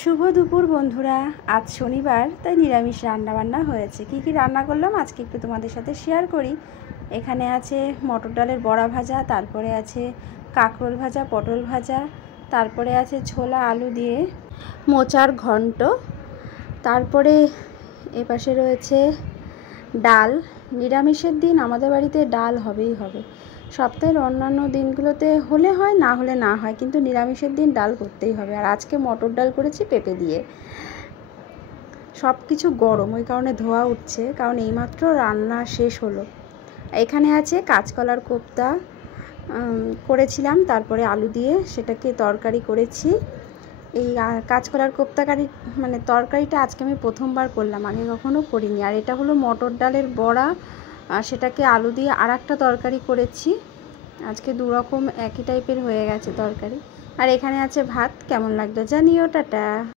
শুভ দুপুর বন্ধুরা। আজ শনিবার, তাই নিরামিষ রান্নাবান্না হয়েছে। কি কি রান্না করলাম আজকে একটু তোমাদের সাথে শেয়ার করি। এখানে আছে মটর ডালের বড়া ভাজা, তারপরে আছে কাঁকরোল ভাজা, পটল ভাজা, তারপরে আছে ছোলা আলু দিয়ে মোচার ঘন্ট, তারপরে এপাশে রয়েছে ডাল। নিরামিষের দিন আমাদের বাড়িতে ডাল হবেই হবে। সপ্তাহের অন্যান্য দিনগুলোতে হলে হয়, না হলে না হয়, কিন্তু নিরামিষের দিন ডাল করতেই হবে। আর আজকে মটর ডাল করেছি পেঁপে দিয়ে। সব কিছু গরম, ওই কারণে ধোয়া উঠছে, কারণ এইমাত্র রান্না শেষ হলো। এখানে আছে কাঁচকলার কোপ্তা করেছিলাম, তারপরে আলু দিয়ে সেটাকে তরকারি করেছি। এই কাঁচকলার কোপ্তাকারি মানে তরকারিটা আজকে আমি প্রথমবার করলাম, আগে কখনো করিনি। আর এটা হলো মটর ডালের বড়া, সেটাকে আলু দিয়ে আর একটা তরকারি করেছি। আজকে দু রকম একই টাইপের হয়ে গেছে তরকারি। আর এখানে আছে ভাত। কেমন লাগলো জানিও। টাটা।